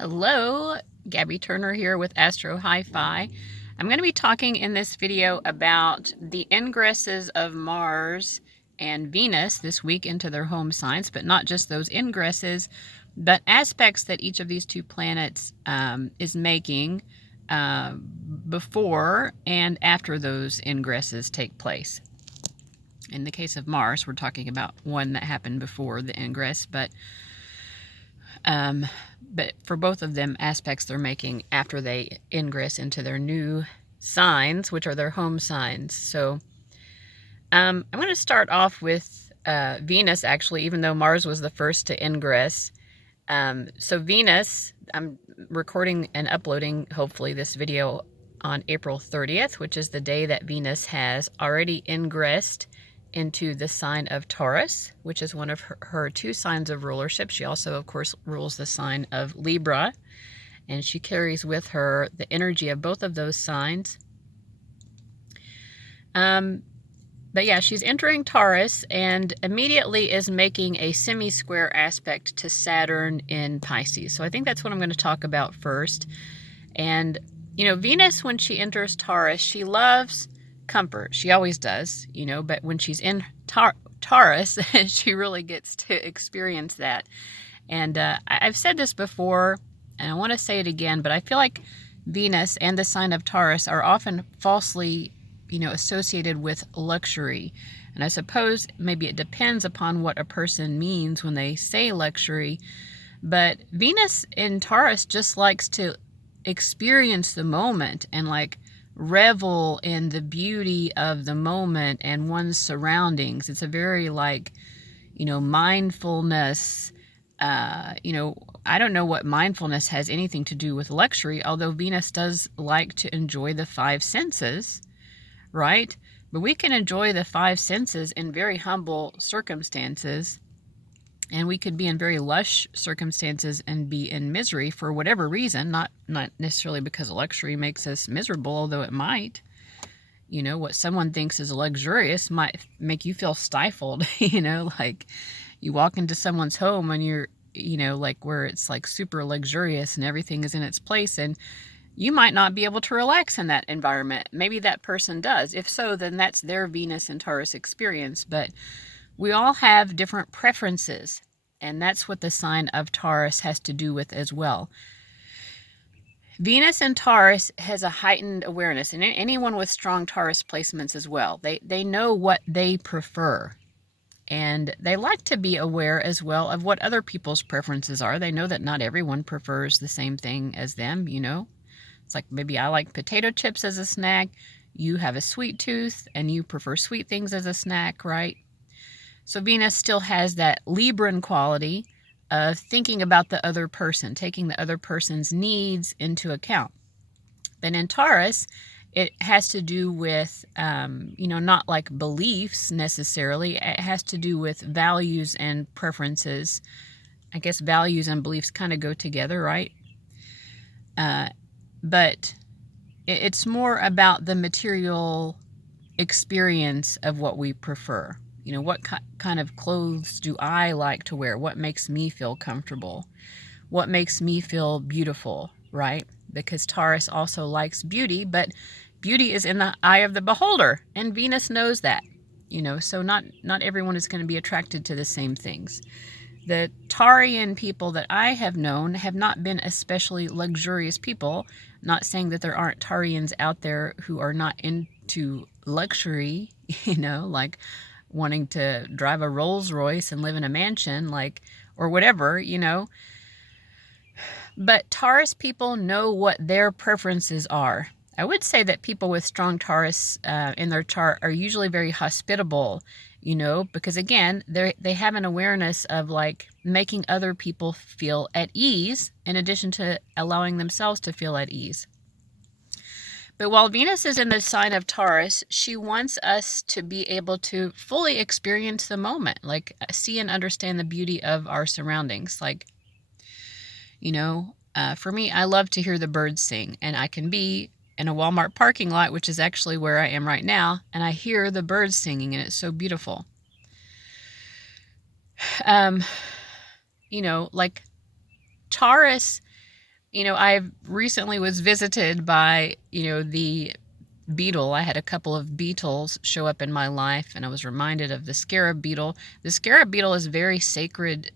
Hello, Gabby Turner here with Astro Hi-Fi. I'm going to be talking in this video about the ingresses of Mars and Venus this week into their home signs, but not just those ingresses, but aspects that each of these two planets is making before and after those ingresses take place. In the case of Mars, we're talking about one that happened before the ingress, but for both of them, aspects they're making after they ingress into their new signs, which are their home signs. So I'm going to start off with Venus, actually, even though Mars was the first to ingress. So Venus, I'm recording and uploading, hopefully, this video on April 30th, which is the day that Venus has already ingressed into the sign of Taurus, which is one of her two signs of rulership. She also, of course, rules the sign of Libra, and she carries with her the energy of both of those signs. But yeah, she's entering Taurus and immediately is making a semi-square aspect to Saturn in Pisces. So I think that's what I'm going to talk about first. And, you know, Venus, when she enters Taurus, she loves comfort. She always does, you know, but when she's in Taurus, she really gets to experience that. And I've said this before, and I want to say it again, but I feel like Venus and the sign of Taurus are often falsely, you know, associated with luxury. And I suppose maybe it depends upon what a person means when they say luxury. But Venus in Taurus just likes to experience the moment and like revel in the beauty of the moment and one's surroundings. It's a very like, you know, mindfulness. You know, I don't know what mindfulness has anything to do with luxury, although Venus does like to enjoy the five senses, right? But we can enjoy the five senses in very humble circumstances, and we could be in very lush circumstances and be in misery for whatever reason, not necessarily because luxury makes us miserable, although it might. You know, what someone thinks is luxurious might make you feel stifled, you know, like you walk into someone's home and you're, you know, like where it's like super luxurious and everything is in its place, and you might not be able to relax in that environment. Maybe that person does. If so, then that's their Venus and Taurus experience. But we all have different preferences, and that's what the sign of Taurus has to do with as well. Venus in Taurus has a heightened awareness, and anyone with strong Taurus placements as well. They know what they prefer, and they like to be aware as well of what other people's preferences are. They know that not everyone prefers the same thing as them, you know. It's like maybe I like potato chips as a snack. You have a sweet tooth, and you prefer sweet things as a snack, right? So Venus still has that Libran quality of thinking about the other person, taking the other person's needs into account. But in Taurus, it has to do with, you know, not like beliefs necessarily. It has to do with values and preferences. I guess values and beliefs kind of go together, right? But it's more about the material experience of what we prefer. You know, what kind of clothes do I like to wear? What makes me feel comfortable? What makes me feel beautiful, right? Because Taurus also likes beauty, but beauty is in the eye of the beholder, and Venus knows that, you know, so not everyone is going to be attracted to the same things. The Taurian people that I have known have not been especially luxurious people. Not saying that there aren't Taurians out there who are not into luxury, you know, like wanting to drive a Rolls Royce and live in a mansion, like, or whatever, you know. But Taurus people know what their preferences are. I would say that people with strong Taurus in their chart are usually very hospitable, you know, because again, they have an awareness of like making other people feel at ease in addition to allowing themselves to feel at ease. But while Venus is in the sign of Taurus, she wants us to be able to fully experience the moment, like see and understand the beauty of our surroundings. Like, you know, for me, I love to hear the birds sing, and I can be in a Walmart parking lot, which is actually where I am right now, and I hear the birds singing, and it's so beautiful. You know, like Taurus You know, I recently was visited by, the beetle. I had a couple of beetles show up in my life, and I was reminded of the scarab beetle. The scarab beetle is very sacred,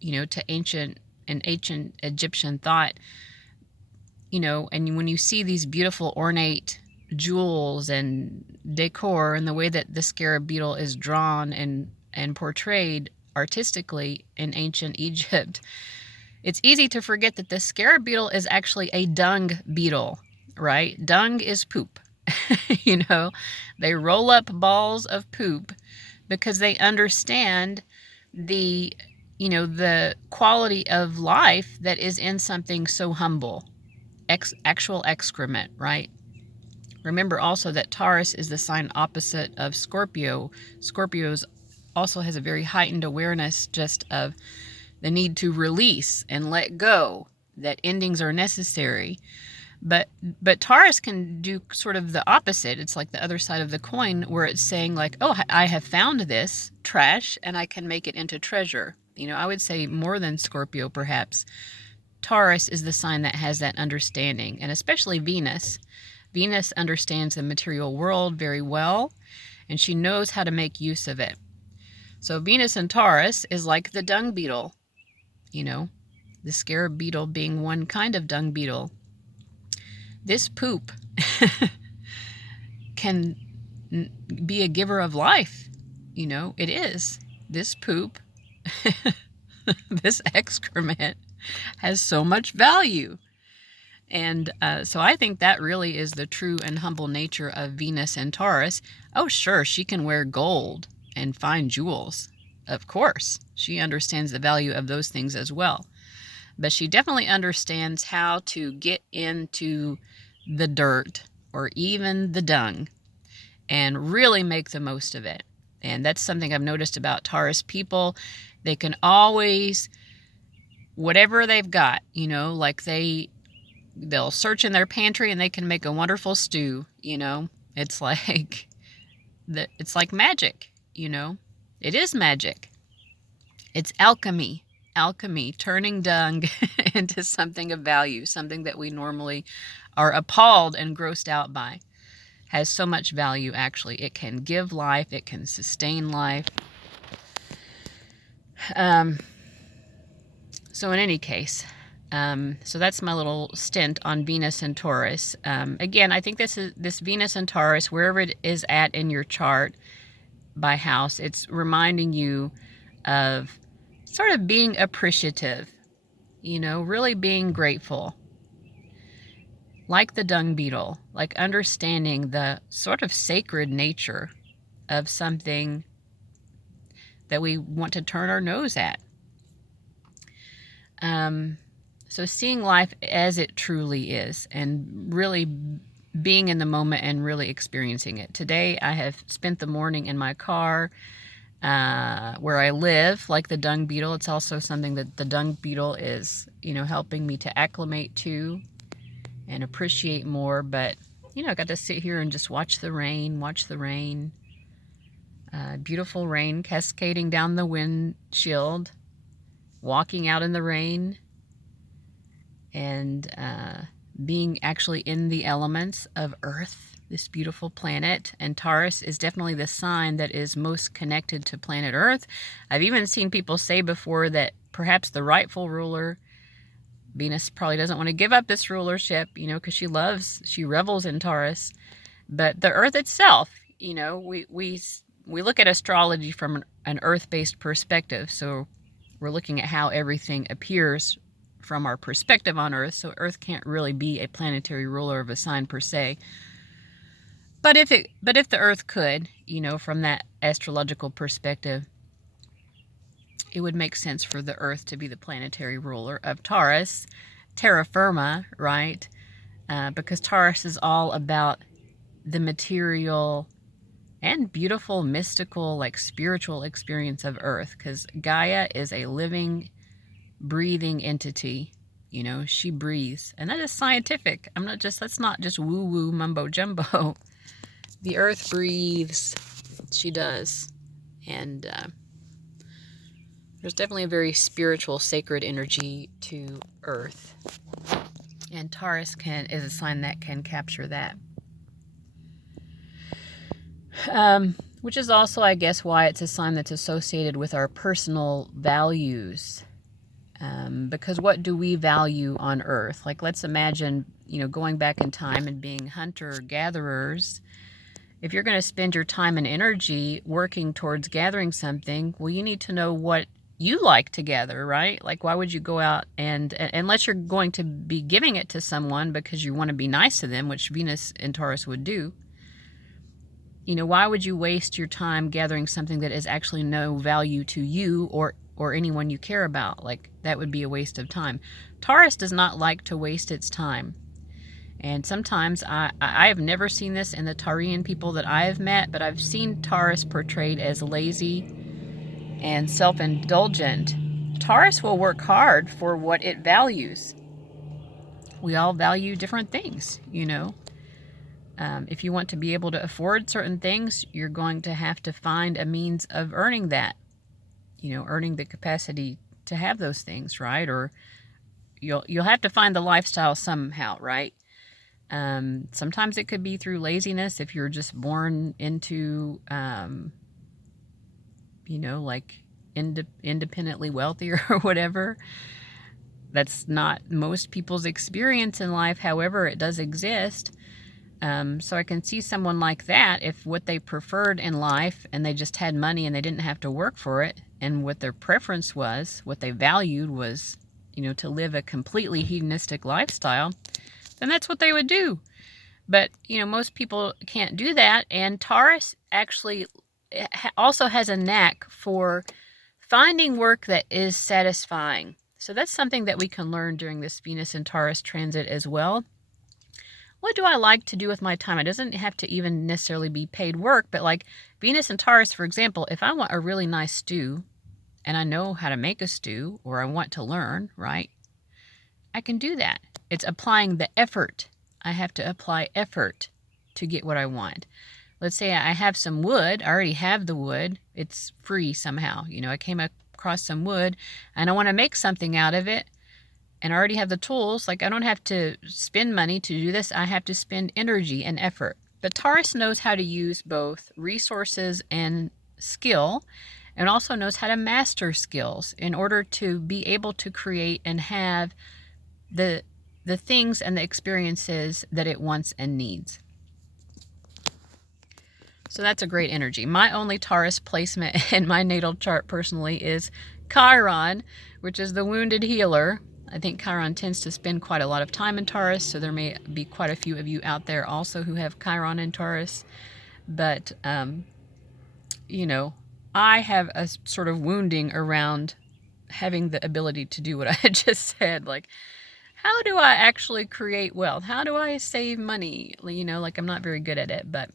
to ancient Egyptian thought, and when you see these beautiful ornate jewels and decor and the way that the scarab beetle is drawn and portrayed artistically in ancient Egypt, it's easy to forget that the scarab beetle is actually a dung beetle, right? Dung is poop. They roll up balls of poop because they understand the, the quality of life that is in something so humble. Actual excrement, right? Remember also that Taurus is the sign opposite of Scorpio. Scorpios also has a very heightened awareness just of the need to release and let go, that endings are necessary. But Taurus can do sort of the opposite. It's like the other side of the coin, where it's saying like, oh, I have found this trash and I can make it into treasure. I would say more than Scorpio perhaps. Taurus is the sign that has that understanding, and especially Venus. Venus understands the material world very well, and she knows how to make use of it. So Venus in Taurus is like the dung beetle, the scarab beetle being one kind of dung beetle. This poop can be a giver of life. It is. This poop, this excrement, has so much value. And so I think that really is the true and humble nature of Venus and Taurus. Oh, sure, she can wear gold and fine jewels. Of course, she understands the value of those things as well. But she definitely understands how to get into the dirt or even the dung and really make the most of it. And that's something I've noticed about Taurus people. They can always, whatever they've got, like they'll search in their pantry and they can make a wonderful stew. It's like it's like magic. It is magic. It's alchemy, turning dung into something of value, something that we normally are appalled and grossed out by. Has so much value, actually. It can give life, it can sustain life. So in any case, so that's my little stint on Venus and Taurus. Again, I think this Venus and Taurus, wherever it is at in your chart by house, it's reminding you of sort of being appreciative, really being grateful. Like the dung beetle, like understanding the sort of sacred nature of something that we want to turn our nose at. So seeing life as it truly is and really being in the moment and really experiencing it. Today I have spent the morning in my car where I live, like the dung beetle. It's also something that the dung beetle is, helping me to acclimate to and appreciate more. But, I got to sit here and just watch the rain. Beautiful rain cascading down the windshield, walking out in the rain, and being actually in the elements of Earth, this beautiful planet. And Taurus is definitely the sign that is most connected to planet Earth. I've even seen people say before that perhaps the rightful ruler, Venus, probably doesn't want to give up this rulership, because she revels in Taurus. But the Earth itself, we look at astrology from an Earth-based perspective. So we're looking at how everything appears from our perspective on Earth. So Earth can't really be a planetary ruler of a sign per se. But if the Earth could, from that astrological perspective, it would make sense for the Earth to be the planetary ruler of Taurus, terra firma, right? Because Taurus is all about the material and beautiful, mystical, like spiritual experience of Earth. Because Gaia is a living, breathing entity. She breathes. And that is scientific. That's not just woo-woo mumbo jumbo. The Earth breathes. She does. And there's definitely a very spiritual, sacred energy to Earth. And Taurus is a sign that can capture that. Which is also, I guess, why it's a sign that's associated with our personal values. Because what do we value on Earth? Like, let's imagine, going back in time and being hunter-gatherers. If you're going to spend your time and energy working towards gathering something, well, you need to know what you like to gather, right? Like, why would you go out and unless you're going to be giving it to someone because you want to be nice to them, which Venus in Taurus would do, why would you waste your time gathering something that is actually no value to you or anyone you care about? Like, that would be a waste of time. Taurus does not like to waste its time. And sometimes I have never seen this in the Taurian people that I have met, but I've seen Taurus portrayed as lazy and self-indulgent. Taurus will work hard for what it values. We all value different things, If you want to be able to afford certain things, you're going to have to find a means of earning that, earning the capacity to have those things, right? Or you'll have to find the lifestyle somehow, right? Sometimes it could be through laziness if you're just born into, like independently wealthy or whatever. That's not most people's experience in life. However, it does exist. So I can see someone like that, if what they preferred in life and they just had money and they didn't have to work for it, and what their preference was, what they valued was, to live a completely hedonistic lifestyle, then that's what they would do. But, most people can't do that. And Taurus actually also has a knack for finding work that is satisfying. So that's something that we can learn during this Venus and Taurus transit as well. What do I like to do with my time? It doesn't have to even necessarily be paid work, but like Venus and Taurus, for example, if I want a really nice stew and I know how to make a stew, or I want to learn, right? I can do that. It's applying the effort. I have to apply effort to get what I want. Let's say I have some wood. I already have the wood. It's free somehow. I came across some wood and I want to make something out of it. And I already have the tools. Like, I don't have to spend money to do this. I have to spend energy and effort. But Taurus knows how to use both resources and skill, and also knows how to master skills in order to be able to create and have the things and the experiences that it wants and needs. So that's a great energy. My only Taurus placement in my natal chart personally is Chiron, which is the wounded healer. I think Chiron tends to spend quite a lot of time in Taurus, so there may be quite a few of you out there also who have Chiron in Taurus. But, I have a sort of wounding around having the ability to do what I had just said. Like, how do I actually create wealth? How do I save money? Like, I'm not very good at it, but...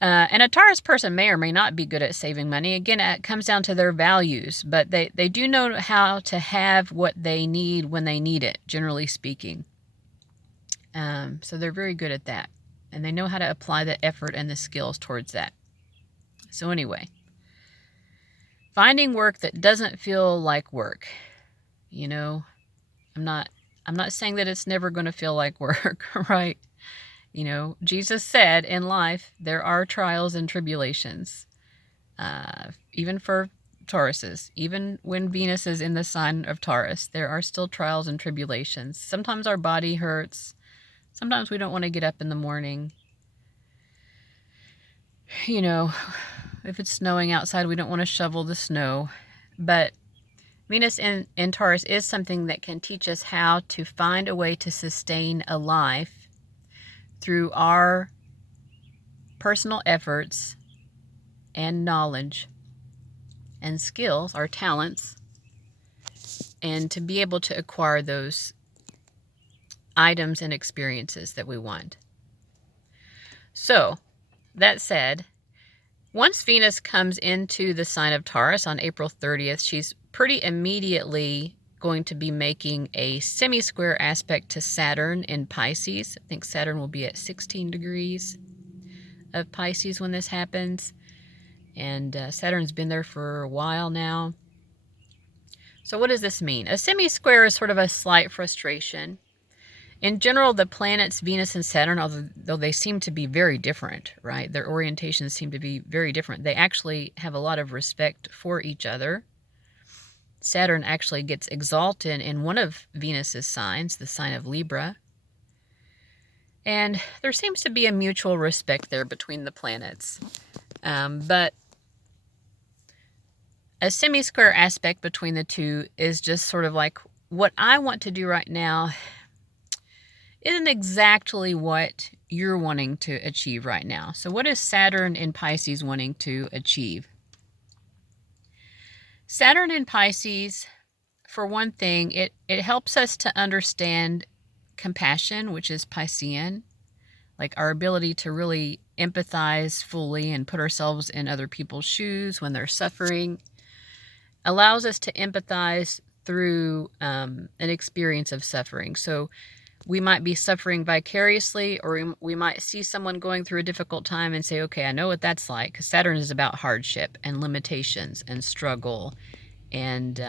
and a Taurus person may or may not be good at saving money. Again, it comes down to their values, but they do know how to have what they need when they need it, generally speaking. So they're very good at that. And they know how to apply the effort and the skills towards that. So anyway, finding work that doesn't feel like work. I'm not saying that it's never going to feel like work, right? Jesus said in life, there are trials and tribulations, even for Tauruses. Even when Venus is in the sign of Taurus, there are still trials and tribulations. Sometimes our body hurts. Sometimes we don't want to get up in the morning. If it's snowing outside, we don't want to shovel the snow. But Venus in Taurus is something that can teach us how to find a way to sustain a life through our personal efforts and knowledge and skills, our talents, and to be able to acquire those items and experiences that we want. So, that said, once Venus comes into the sign of Taurus on April 30th, she's pretty immediately going to be making a semi-square aspect to Saturn in Pisces. I think Saturn will be at 16 degrees of Pisces when this happens. And Saturn's been there for a while now. So what does this mean? A semi-square is sort of a slight frustration. In general, the planets Venus and Saturn, although they seem to be very different, right? Their orientations seem to be very different. They actually have a lot of respect for each other. Saturn actually gets exalted in one of Venus's signs, the sign of Libra. And there seems to be a mutual respect there between the planets. But a semi-square aspect between the two is just sort of like, what I want to do right now isn't exactly what you're wanting to achieve right now. So what is Saturn in Pisces wanting to achieve? Saturn in Pisces, for one thing, it helps us to understand compassion, which is Piscean, like our ability to really empathize fully and put ourselves in other people's shoes when they're suffering, allows us to empathize through an experience of suffering. So we might be suffering vicariously, or we might see someone going through a difficult time and say, okay, I know what that's like, because Saturn is about hardship and limitations and struggle and,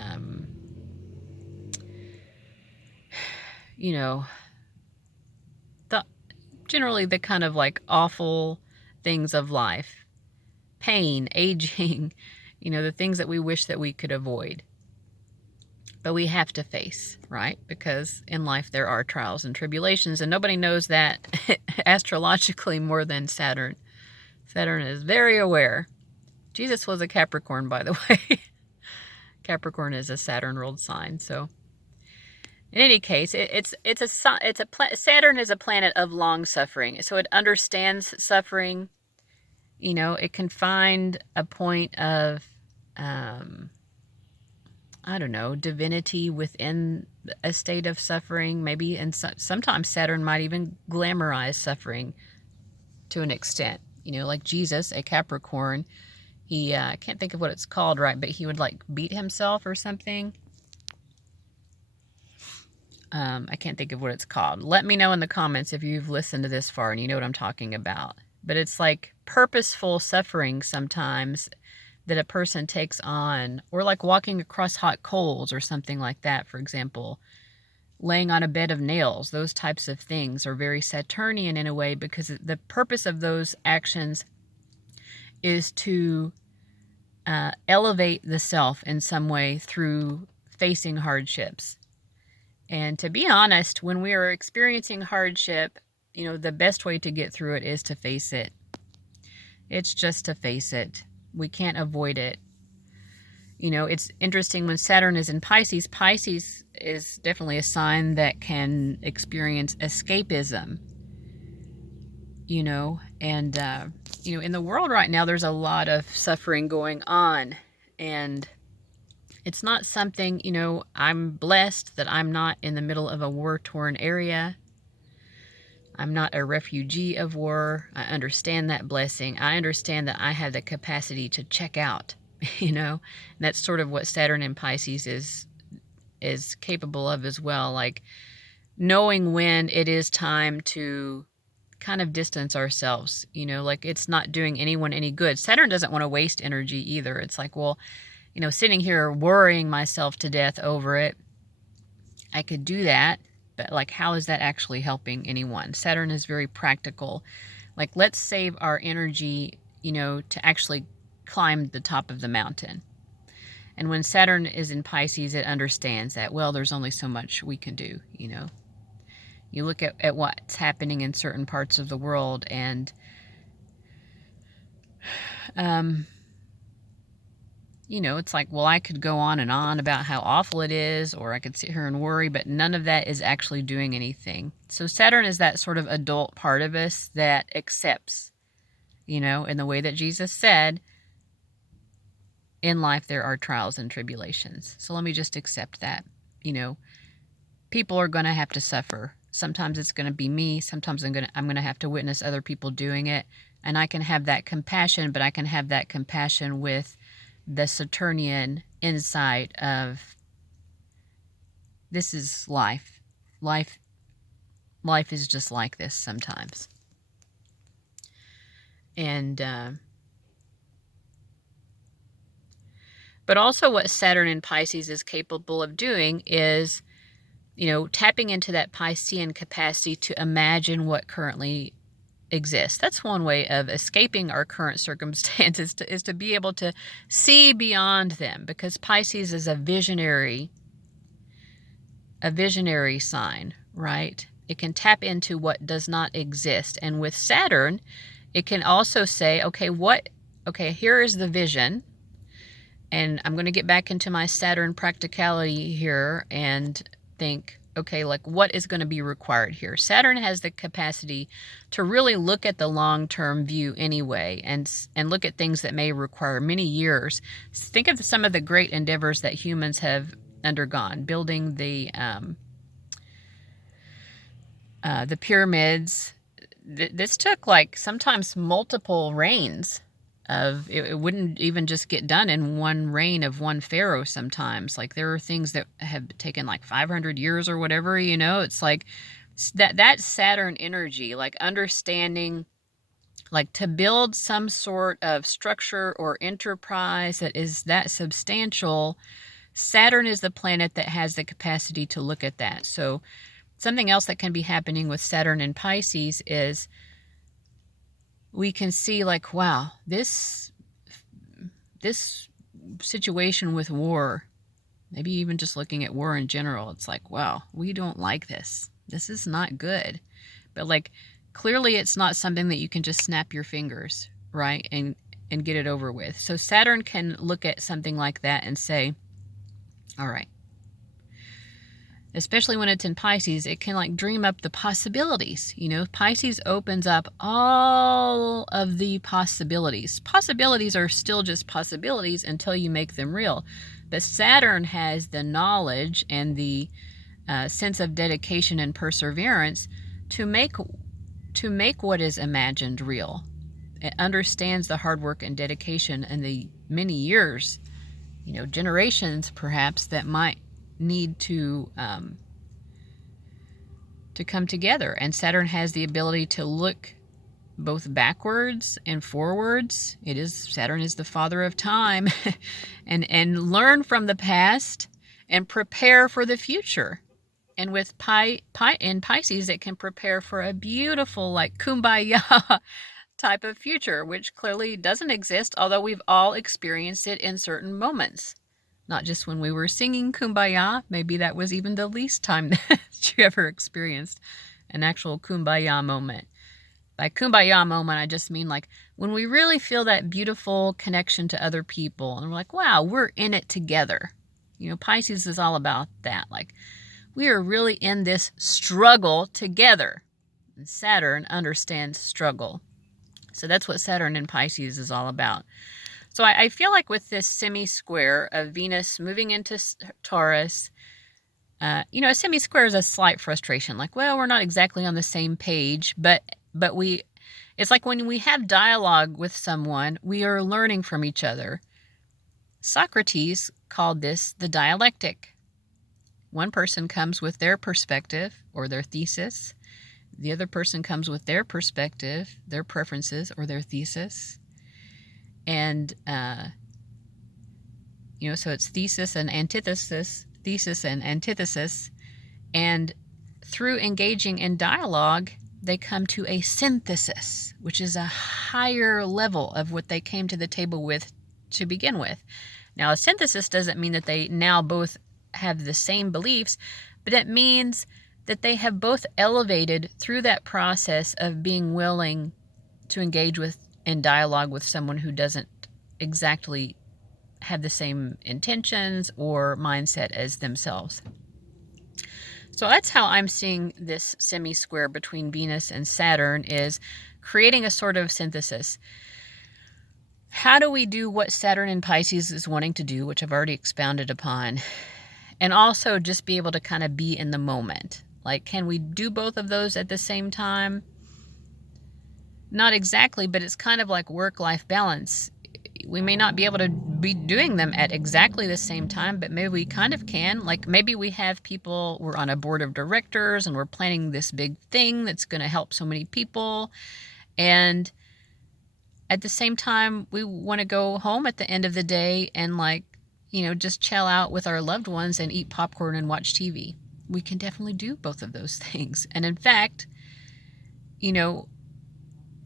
you know, generally the kind of like awful things of life, pain, aging, the things that we wish that we could avoid. But we have to face, right? Because in life there are trials and tribulations, and nobody knows that astrologically more than Saturn. Saturn is very aware. Jesus was a Capricorn, by the way. Capricorn is a Saturn-ruled sign. So, in any case, Saturn is a planet of long suffering. So it understands suffering. It can find a point of I don't know, divinity within a state of suffering, maybe, and sometimes Saturn might even glamorize suffering to an extent. Like Jesus, a Capricorn, he, I can't think of what it's called, right, but he would like beat himself or something. I can't think of what it's called. Let me know in the comments if you've listened to this far and you know what I'm talking about. But it's like purposeful suffering sometimes that a person takes on, or like walking across hot coals or something like that, for example, laying on a bed of nails. Those types of things are very Saturnian in a way, because the purpose of those actions is to elevate the self in some way through facing hardships. And to be honest, when we are experiencing hardship, the best way to get through it is to face it. It's just to face it. We can't avoid it. It's interesting when Saturn is in Pisces. Pisces is definitely a sign that can experience escapism. And, in the world right now, there's a lot of suffering going on. And it's not something, I'm blessed that I'm not in the middle of a war-torn area. I'm not a refugee of war. I understand that blessing. I understand that I have the capacity to check out, and that's sort of what Saturn in Pisces is capable of as well. Like knowing when it is time to kind of distance ourselves, like it's not doing anyone any good. Saturn doesn't want to waste energy either. It's like, well, sitting here worrying myself to death over it, I could do that. But like, how is that actually helping anyone? Saturn is very practical. Like, let's save our energy, to actually climb the top of the mountain. And when Saturn is in Pisces, it understands that, well, there's only so much we can do, You look at what's happening in certain parts of the world, and it's like, well, I could go on and on about how awful it is, or I could sit here and worry, but none of that is actually doing anything. So Saturn is that sort of adult part of us that accepts, in the way that Jesus said, in life there are trials and tribulations. So let me just accept that. People are going to have to suffer. Sometimes it's going to be me. Sometimes I'm going to have to witness other people doing it. And I can have that compassion, but I can have that compassion with the Saturnian insight of, this is life. Life is just like this sometimes. And but also what Saturn in Pisces is capable of doing is tapping into that Piscean capacity to imagine what currently exists. That's one way of escaping our current circumstances, is to be able to see beyond them, because Pisces is a visionary sign, right? It can tap into what does not exist. And with Saturn, it can also say, okay, here is the vision. And I'm going to get back into my Saturn practicality here and think, okay, like what is going to be required here? Saturn has the capacity to really look at the long-term view anyway, and look at things that may require many years. Think of some of the great endeavors that humans have undergone, building the pyramids. This took like sometimes multiple reigns of it wouldn't even just get done in one reign of one pharaoh. Sometimes, like, there are things that have taken like 500 years or whatever. It's like that Saturn energy, like understanding, like to build some sort of structure or enterprise that is that substantial. Saturn is the planet that has the capacity to look at that. So something else that can be happening with Saturn and Pisces is we can see, like, wow, this situation with war, maybe even just looking at war in general, it's like, wow, we don't like this. This is not good. But like, clearly it's not something that you can just snap your fingers, right, and get it over with. So Saturn can look at something like that and say, all right, especially when it's in Pisces, it can like dream up the possibilities. Pisces opens up all of the possibilities. Possibilities are still just possibilities until you make them real. But Saturn has the knowledge and the sense of dedication and perseverance to make what is imagined real. It understands the hard work and dedication and the many years, generations perhaps, that might need to come together. And Saturn has the ability to look both backwards and forwards. Saturn is the father of time, and learn from the past and prepare for the future. And with in Pisces, it can prepare for a beautiful, like, kumbaya type of future, which clearly doesn't exist, although we've all experienced it in certain moments. Not just when we were singing Kumbaya. Maybe that was even the least time that you ever experienced an actual Kumbaya moment. By Kumbaya moment, I just mean like when we really feel that beautiful connection to other people and we're like, wow, we're in it together. Pisces is all about that. Like, we are really in this struggle together. And Saturn understands struggle. So that's what Saturn in Pisces is all about. So I feel like with this semi-square of Venus moving into Taurus, a semi-square is a slight frustration. Like, well, we're not exactly on the same page, but it's like when we have dialogue with someone, we are learning from each other. Socrates called this the dialectic. One person comes with their perspective or their thesis. The other person comes with their perspective, their preferences, or their thesis. And, so it's thesis and antithesis. And through engaging in dialogue, they come to a synthesis, which is a higher level of what they came to the table with to begin with. Now, a synthesis doesn't mean that they now both have the same beliefs, but it means that they have both elevated through that process of being willing to engage with in dialogue with someone who doesn't exactly have the same intentions or mindset as themselves. So that's how I'm seeing this semi-square between Venus and Saturn, is creating a sort of synthesis. How do we do what Saturn in Pisces is wanting to do, which I've already expounded upon, and also just be able to kind of be in the moment? Like, can we do both of those at the same time? Not exactly, but it's kind of like work-life balance. We may not be able to be doing them at exactly the same time, but maybe we kind of can. Like, maybe we have people, we're on a board of directors and we're planning this big thing that's going to help so many people. And at the same time, we want to go home at the end of the day and, like, just chill out with our loved ones and eat popcorn and watch TV. we can definitely do both of those things. And in fact,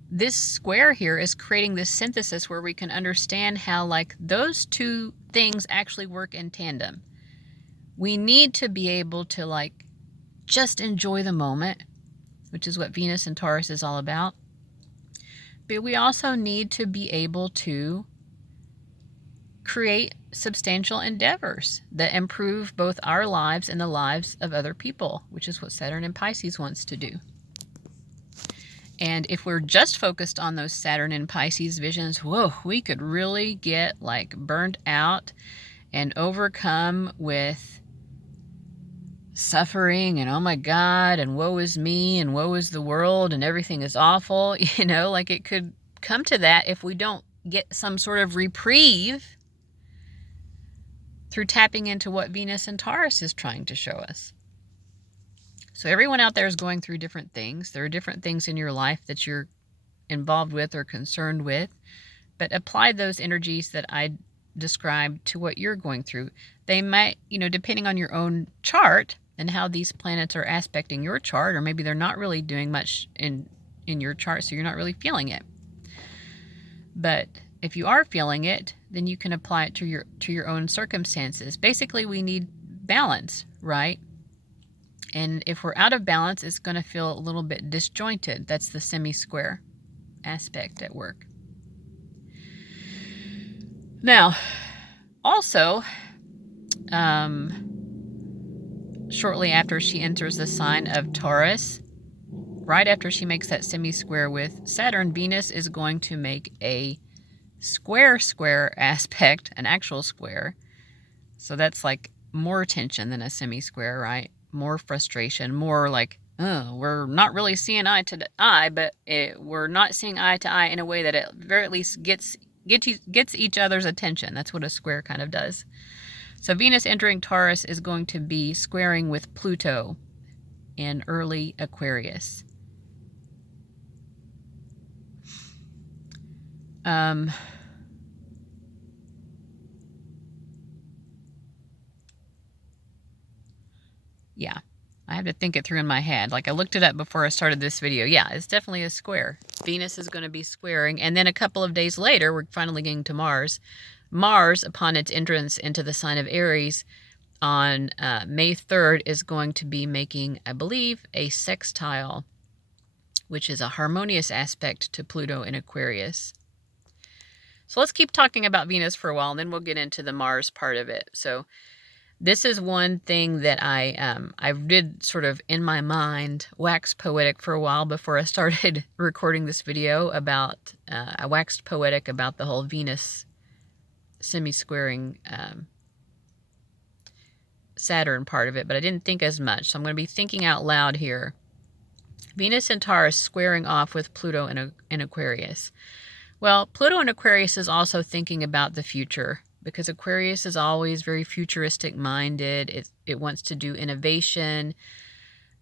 this square here is creating this synthesis where we can understand how like those two things actually work in tandem. We need to be able to like just enjoy the moment, which is what Venus and Taurus is all about. But we also need to be able to create substantial endeavors that improve both our lives and the lives of other people, which is what Saturn in Pisces wants to do. And if we're just focused on those Saturn and Pisces visions, whoa, we could really get like burnt out and overcome with suffering and oh my God, and woe is me and woe is the world and everything is awful. Like it could come to that if we don't get some sort of reprieve through tapping into what Venus and Taurus is trying to show us. So everyone out there is going through different things. There are different things in your life that you're involved with or concerned with, but apply those energies that I described to what you're going through. They might, depending on your own chart and how these planets are aspecting your chart, or maybe they're not really doing much in your chart, so you're not really feeling it. But if you are feeling it, then you can apply it to your own circumstances. Basically, we need balance, right? And if we're out of balance, it's going to feel a little bit disjointed. That's the semi-square aspect at work. Now, also, shortly after she enters the sign of Taurus, right after she makes that semi-square with Saturn, Venus is going to make a square aspect, an actual square. So that's like more tension than a semi-square, right? More frustration, more like, oh, we're not really seeing eye to eye, but we're not seeing eye to eye in a way that at very least gets each other's attention. That's what a square kind of does. So Venus entering Taurus is going to be squaring with Pluto in early Aquarius. Yeah, I have to think it through in my head. Like I looked it up before I started this video. Yeah, it's definitely a square. Venus is going to be squaring. And then a couple of days later, we're finally getting to Mars. Mars, upon its entrance into the sign of Aries on May 3rd, is going to be making, I believe, a sextile, which is a harmonious aspect to Pluto in Aquarius. So let's keep talking about Venus for a while, and then we'll get into the Mars part of it. So this is one thing that I did sort of in my mind wax poetic for a while before I started recording this video about, I waxed poetic about the whole Venus semi-squaring Saturn part of it, but I didn't think as much. So I'm going to be thinking out loud here. Venus and Taurus squaring off with Pluto in Aquarius. Well, Pluto in Aquarius is also thinking about the future, because Aquarius is always very futuristic minded. It wants to do innovation.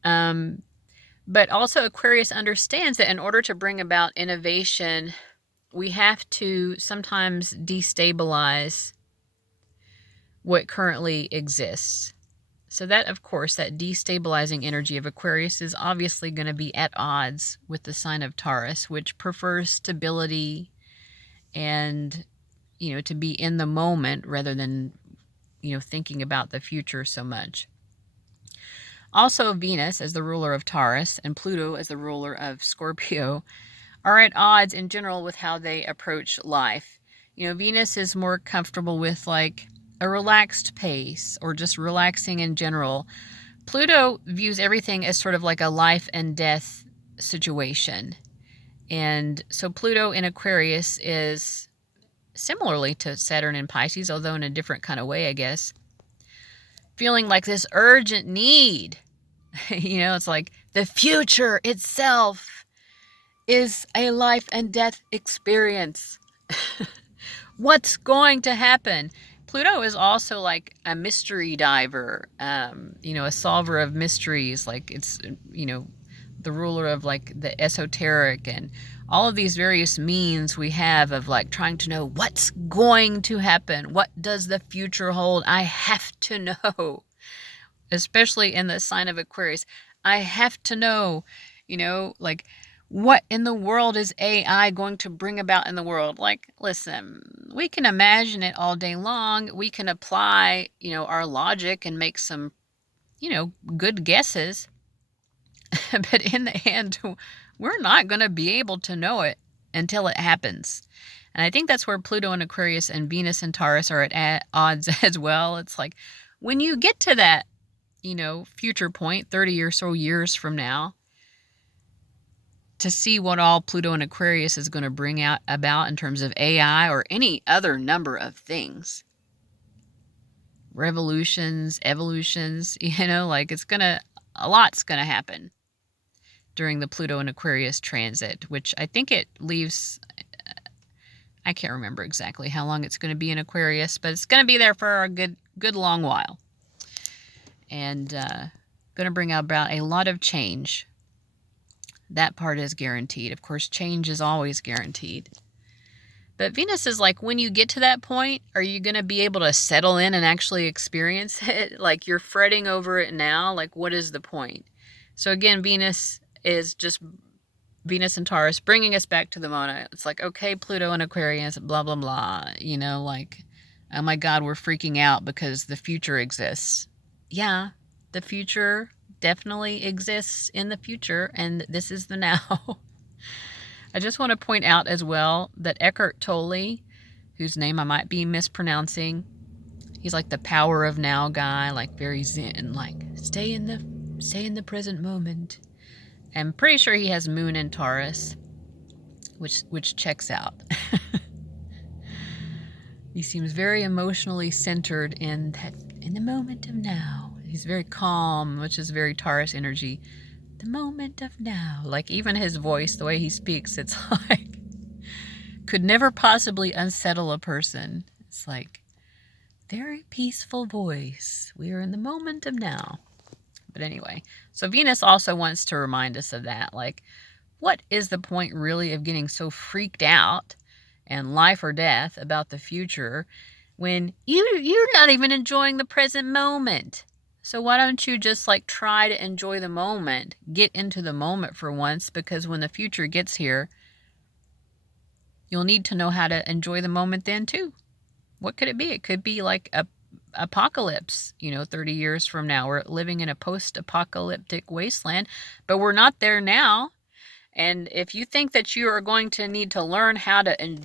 But also Aquarius understands that in order to bring about innovation, we have to sometimes destabilize what currently exists. So that, of course, that destabilizing energy of Aquarius is obviously going to be at odds with the sign of Taurus, which prefers stability and, to be in the moment rather than, thinking about the future so much. Also, Venus as the ruler of Taurus and Pluto as the ruler of Scorpio are at odds in general with how they approach life. Venus is more comfortable with like a relaxed pace or just relaxing in general. Pluto views everything as sort of like a life and death situation. And so Pluto in Aquarius is similarly to Saturn in Pisces, although in a different kind of way, I guess, feeling like this urgent need. It's like the future itself is a life and death experience. What's going to happen? Pluto is also like a mystery diver, a solver of mysteries. Like it's, the ruler of like the esoteric and all of these various means we have of like trying to know what's going to happen. What does the future hold? I have to know. especially in the sign of Aquarius. I have to know, like, what in the world is AI going to bring about in the world? Like, listen, we can imagine it all day long. We can apply, our logic and make some, good guesses. But in the end, we're not going to be able to know it until it happens. And I think that's where Pluto and Aquarius and Venus and Taurus are at odds as well. It's like when you get to that, future point, 30 or so years from now, to see what all Pluto and Aquarius is going to bring out about in terms of AI or any other number of things. Revolutions, evolutions, like a lot's going to happen during the Pluto and Aquarius transit, which I think it leaves, I can't remember exactly how long it's going to be in Aquarius, but it's going to be there for a good long while. And going to bring about a lot of change. That part is guaranteed. Of course, change is always guaranteed. But Venus is like, when you get to that point, are you going to be able to settle in and actually experience it? Like, you're fretting over it now. Like, what is the point? So again, Venus is just Venus and Taurus bringing us back to the moment. It's like, okay, Pluto and Aquarius, blah, blah, blah. Like, oh my God, we're freaking out because the future exists. Yeah, the future definitely exists in the future, and this is the now. I just want to point out as well that Eckhart Tolle, whose name I might be mispronouncing, he's like the power of now guy, like very zen, like stay in the present moment. I'm pretty sure he has Moon in Taurus, which checks out. He seems very emotionally centered in the moment of now. He's very calm, which is very Taurus energy. The moment of now. Like, even his voice, the way he speaks, it's like, could never possibly unsettle a person. It's like, very peaceful voice. We are in the moment of now. But anyway, so Venus also wants to remind us of that. Like, what is the point really of getting so freaked out and life or death about the future when you're not even enjoying the present moment? So why don't you just like try to enjoy the moment, get into the moment for once, because when the future gets here, you'll need to know how to enjoy the moment then too. What could it be? It could be like a apocalypse, 30 years from now. We're living in a post-apocalyptic wasteland, but we're not there now. And if you think that you are going to need to learn how to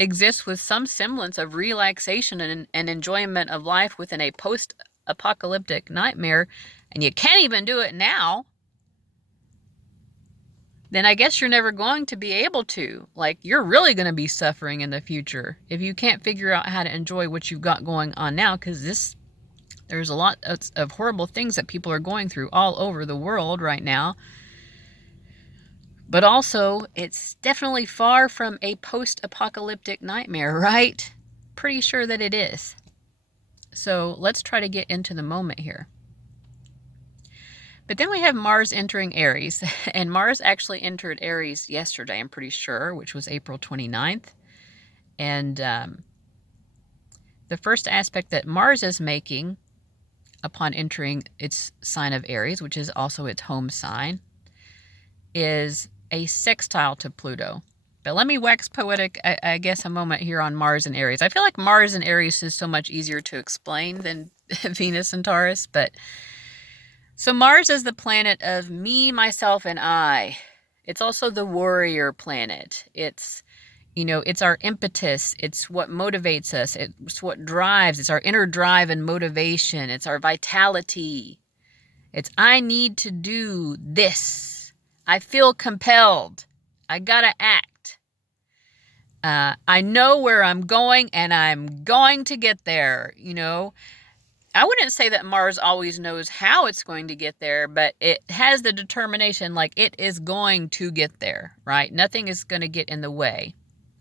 exist with some semblance of relaxation and enjoyment of life within a post-apocalyptic nightmare, and you can't even do it now, then I guess you're never going to be able to. Like, you're really going to be suffering in the future if you can't figure out how to enjoy what you've got going on now, because there's a lot of horrible things that people are going through all over the world right now. But also, it's definitely far from a post-apocalyptic nightmare, right? Pretty sure that it is. So let's try to get into the moment here. But then we have Mars entering Aries. And Mars actually entered Aries yesterday, I'm pretty sure, which was April 29th. And the first aspect that Mars is making upon entering its sign of Aries, which is also its home sign, is a sextile to Pluto. But let me wax poetic, I guess, a moment here on Mars and Aries. I feel like Mars and Aries is so much easier to explain than Venus and Taurus. But so Mars is the planet of me, myself, and I. It's also the warrior planet. It's, it's our impetus. It's what motivates us. It's what drives. It's our inner drive and motivation. It's our vitality. It's, I need to do this. I feel compelled. I gotta act. I know where I'm going, and I'm going to get there. I wouldn't say that Mars always knows how it's going to get there, but it has the determination, like it is going to get there, right? Nothing is going to get in the way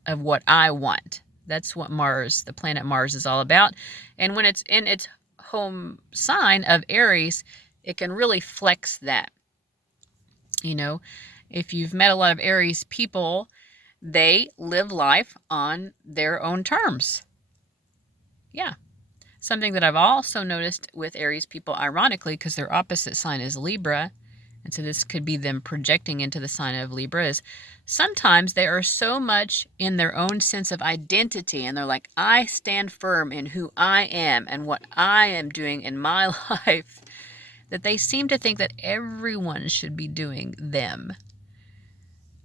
of what I want. That's what Mars, the planet Mars, is all about. And when it's in its home sign of Aries, it can really flex that. If you've met a lot of Aries people, they live life on their own terms. Yeah. Something that I've also noticed with Aries people, ironically, because their opposite sign is Libra, and so this could be them projecting into the sign of Libra, is sometimes they are so much in their own sense of identity, and they're like, I stand firm in who I am and what I am doing in my life, that they seem to think that everyone should be doing them.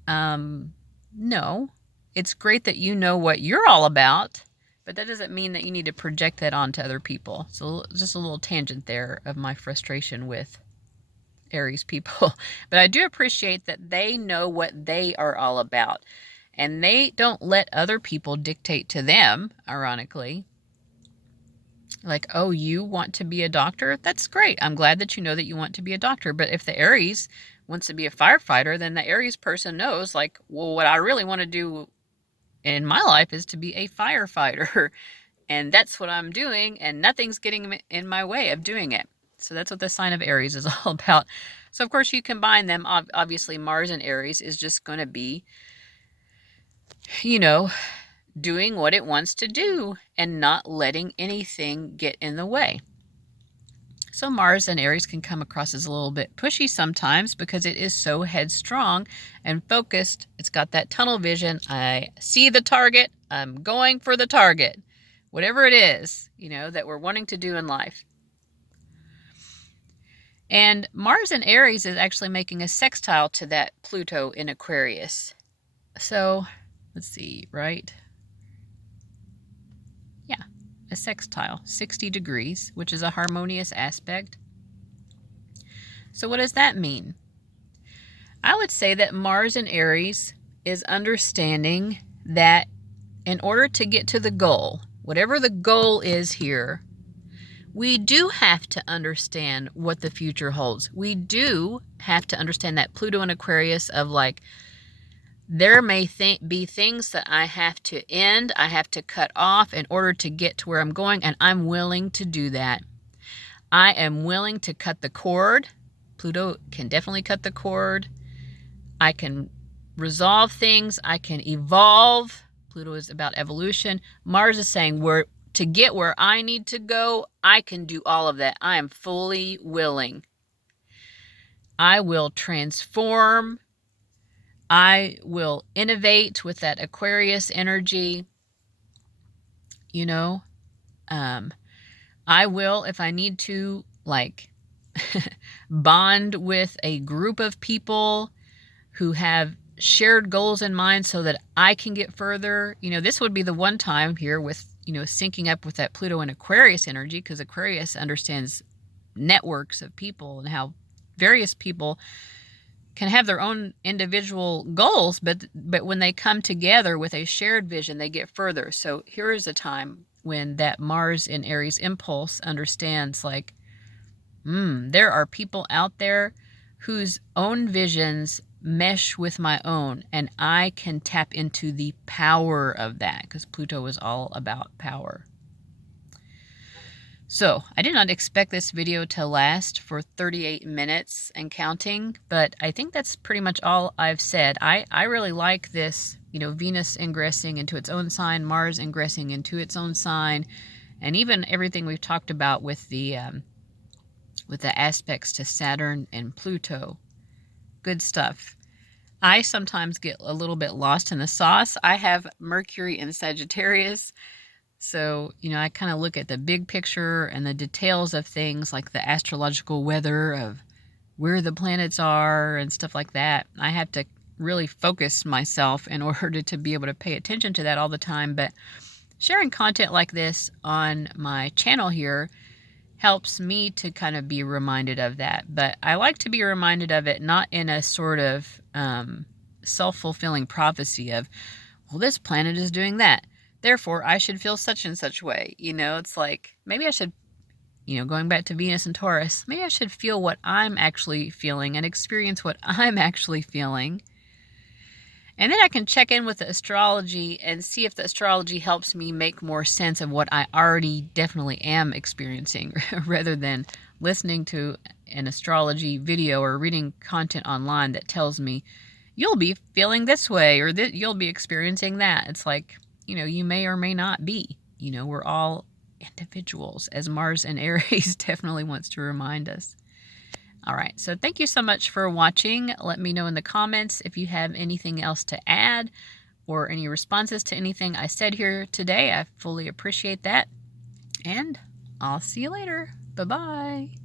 No, it's great that you know what you're all about, but that doesn't mean that you need to project that onto other people. So just a little tangent there of my frustration with Aries people. But I do appreciate that they know what they are all about, and they don't let other people dictate to them, ironically. Like, oh, you want to be a doctor? That's great. I'm glad that you know that you want to be a doctor. But if the Aries wants to be a firefighter, then the Aries person knows, like, well, what I really want to do in my life is to be a firefighter. And that's what I'm doing, and nothing's getting in my way of doing it. So that's what the sign of Aries is all about. So, of course, you combine them. Obviously, Mars and Aries is just going to be, doing what it wants to do and not letting anything get in the way. So Mars and Aries can come across as a little bit pushy sometimes because it is so headstrong and focused. It's got that tunnel vision. I see the target. I'm going for the target. Whatever it is, that we're wanting to do in life. And Mars in Aries is actually making a sextile to that Pluto in Aquarius. So, let's see, right? Yeah, a sextile, 60 degrees, which is a harmonious aspect. So what does that mean? I would say that Mars in Aries is understanding that in order to get to the goal, whatever the goal is here, we do have to understand what the future holds. We do have to understand that Pluto and Aquarius of like, there may be things that I have to end, I have to cut off in order to get to where I'm going, and I'm willing to do that. I am willing to cut the cord. Pluto can definitely cut the cord. I can resolve things. I can evolve. Pluto is about evolution. Mars is saying to get where I need to go, I can do all of that. I am fully willing. I will transform. I will innovate with that Aquarius energy. I will, if I need to, like, bond with a group of people who have shared goals in mind so that I can get further. This would be the one time here with, syncing up with that Pluto and Aquarius energy, because Aquarius understands networks of people and how various people can have their own individual goals, but when they come together with a shared vision, they get further. So here is a time when that Mars in Aries impulse understands, like, there are people out there whose own visions mesh with my own, and I can tap into the power of that, because Pluto is all about power. So, I did not expect this video to last for 38 minutes and counting, but I think that's pretty much all I've said. I really like this, Venus ingressing into its own sign, Mars ingressing into its own sign, and even everything we've talked about with the aspects to Saturn and Pluto. Good stuff. I sometimes get a little bit lost in the sauce. I have Mercury in Sagittarius. So, I kind of look at the big picture and the details of things like the astrological weather of where the planets are and stuff like that. I have to really focus myself in order to be able to pay attention to that all the time. But sharing content like this on my channel here helps me to kind of be reminded of that. But I like to be reminded of it not in a sort of self-fulfilling prophecy of, well, this planet is doing that, therefore I should feel such and such way. It's like, maybe I should, going back to Venus and Taurus, maybe I should feel what I'm actually feeling and experience what I'm actually feeling. And then I can check in with the astrology and see if the astrology helps me make more sense of what I already definitely am experiencing, rather than listening to an astrology video or reading content online that tells me you'll be feeling this way or that you'll be experiencing that. It's like, you may or may not be. We're all individuals, as Mars and Aries definitely wants to remind us. All right, so thank you so much for watching. Let me know in the comments if you have anything else to add or any responses to anything I said here today. I fully appreciate that. And I'll see you later. Bye-bye.